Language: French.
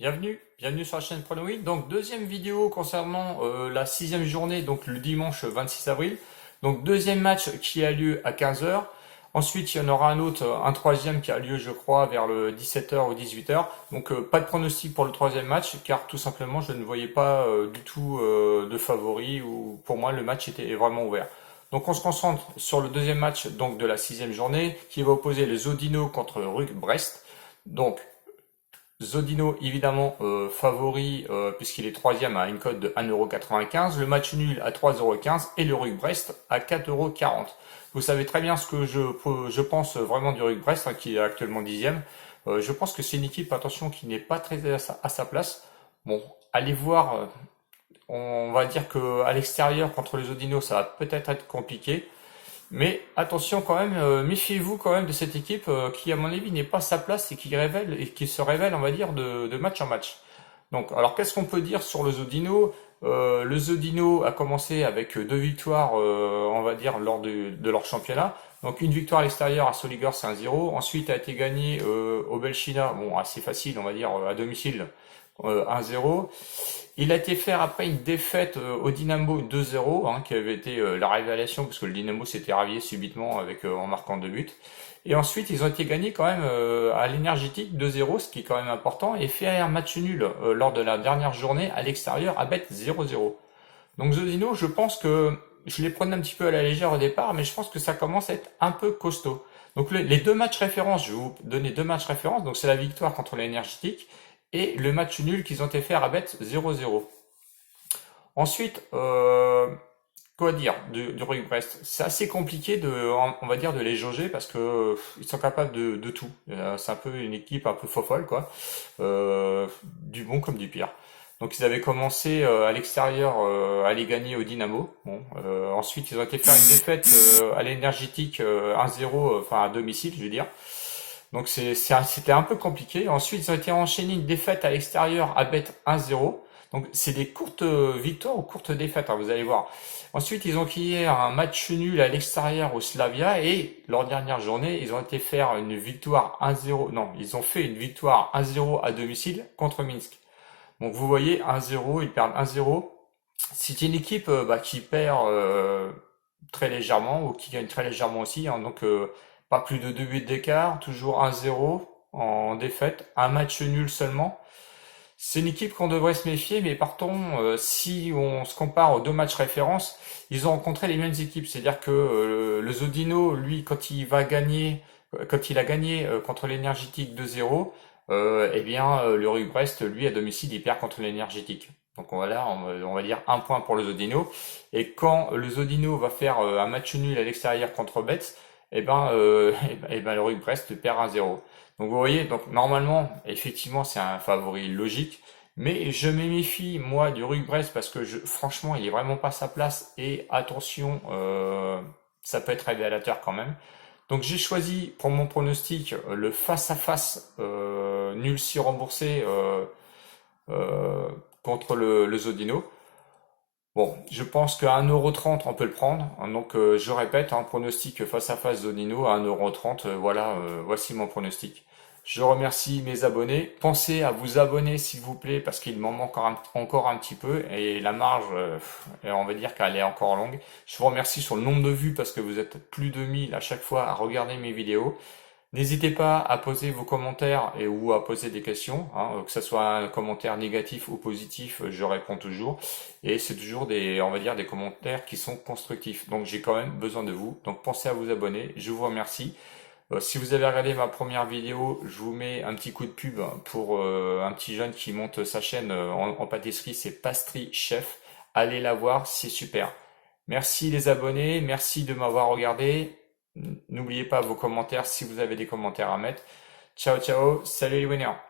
Bienvenue sur la chaîne Pronoïd. Donc deuxième vidéo concernant la sixième journée, donc le dimanche 26 avril. Donc deuxième match qui a lieu à 15 heures. Ensuite, il y en aura un troisième qui a lieu, je crois, vers le 17 heures ou 18 heures. Donc pas de pronostic pour le troisième match, car tout simplement je ne voyais pas du tout de favori, ou pour moi le match était vraiment ouvert. Donc on se concentre sur le deuxième match donc de la sixième journée, qui va opposer les Zodino contre RUC Brest. Donc Zodino, évidemment, favori, puisqu'il est troisième à une cote de 1,95 €, le match nul à 3,15 € et le RUC Brest à 4,40 €. Vous savez très bien ce que je pense vraiment du RUC Brest, hein, qui est actuellement dixième. Je pense que c'est une équipe, attention, qui n'est pas très à sa place. Bon, allez voir, on va dire qu'à l'extérieur, contre les Zodino, ça va peut-être être compliqué. Mais attention quand même, méfiez-vous quand même de cette équipe qui, à mon avis, n'est pas à sa place et qui se révèle, on va dire, de match en match. Donc, alors qu'est-ce qu'on peut dire sur le Zodino? Le Zodino a commencé avec deux victoires, on va dire, lors de leur championnat. Donc, une victoire à l'extérieur à Soligor, c'est 1-0. Ensuite, a été gagné au Belchina, bon, assez facile, on va dire, à domicile, 1-0. Il a été faire après une défaite au Dynamo 2-0, hein, qui avait été la révélation, parce que le Dynamo s'était ravié subitement en marquant deux buts. Et ensuite, ils ont été gagnés quand même à l'Énergétique 2-0, ce qui est quand même important, et fait un match nul lors de la dernière journée à l'extérieur à Bet 0-0. Donc Zodino, je pense que je les prenais un petit peu à la légère au départ, mais je pense que ça commence à être un peu costaud. Donc les deux matchs références, je vais vous donner deux matchs références. Donc c'est la victoire contre l'Énergétique et le match nul qu'ils ont été faire à Bet 0-0. Ensuite, quoi dire du Rugby Brest? C'est assez compliqué on va dire, de les jauger parce que ils sont capables de tout. C'est un peu une équipe un peu fofolle, quoi. Du bon comme du pire. Donc ils avaient commencé à l'extérieur à les gagner au Dynamo. Bon, ensuite ils ont été faire une défaite à l'Énergétique 1-0, enfin à domicile, je veux dire. Donc c'était un peu compliqué. Ensuite ils ont été enchaînés une défaite à l'extérieur à Bet 1-0. Donc c'est des courtes victoires ou courtes défaites, hein, vous allez voir. Ensuite, ils ont quitté un match nul à l'extérieur au Slavia et leur dernière journée, ils ont été faire une victoire 1-0. Non, ils ont fait une victoire 1-0 à domicile contre Minsk. Donc vous voyez, 1-0, ils perdent 1-0. C'est une équipe qui perd très légèrement ou qui gagne très légèrement aussi, hein. Donc pas plus de 2 buts d'écart, toujours 1-0 en défaite, un match nul seulement. C'est une équipe qu'on devrait se méfier, mais partons, si on se compare aux deux matchs références, ils ont rencontré les mêmes équipes. C'est-à-dire que le Zodino, lui, quand il a gagné contre l'Énergétique 2-0, eh bien, le Rugby Brest, lui, à domicile, il perd contre l'Énergétique. Donc voilà, on va dire un point pour le Zodino. Et quand le Zodino va faire un match nul à l'extérieur contre Betz, eh ben, le Rugby Brest perd 1-0. Donc vous voyez, donc normalement, effectivement, c'est un favori logique, mais je me méfie moi du Rugby Brest parce que franchement, il est vraiment pas à sa place et attention, ça peut être révélateur quand même. Donc j'ai choisi pour mon pronostic le face à face nul si remboursé euh, contre le Zodino. Bon, je pense qu'à 1,30 € on peut le prendre. Donc je répète, un pronostic face à face Zodino à 1,30 €. Voilà, voici mon pronostic. Je remercie mes abonnés. Pensez à vous abonner s'il vous plaît parce qu'il m'en manque encore un petit peu et la marge, on va dire qu'elle est encore longue. Je vous remercie sur le nombre de vues parce que vous êtes plus de 1000 à chaque fois à regarder mes vidéos. N'hésitez pas à poser vos commentaires ou à poser des questions, hein, que ce soit un commentaire négatif ou positif, je réponds toujours. Et c'est toujours on va dire, des commentaires qui sont constructifs. Donc j'ai quand même besoin de vous. Donc pensez à vous abonner. Je vous remercie. Si vous avez regardé ma première vidéo, je vous mets un petit coup de pub pour un petit jeune qui monte sa chaîne en pâtisserie, c'est Pastry Chef. Allez la voir, c'est super. Merci les abonnés, merci de m'avoir regardé. N'oubliez pas vos commentaires si vous avez des commentaires à mettre. Ciao ciao, salut les winners.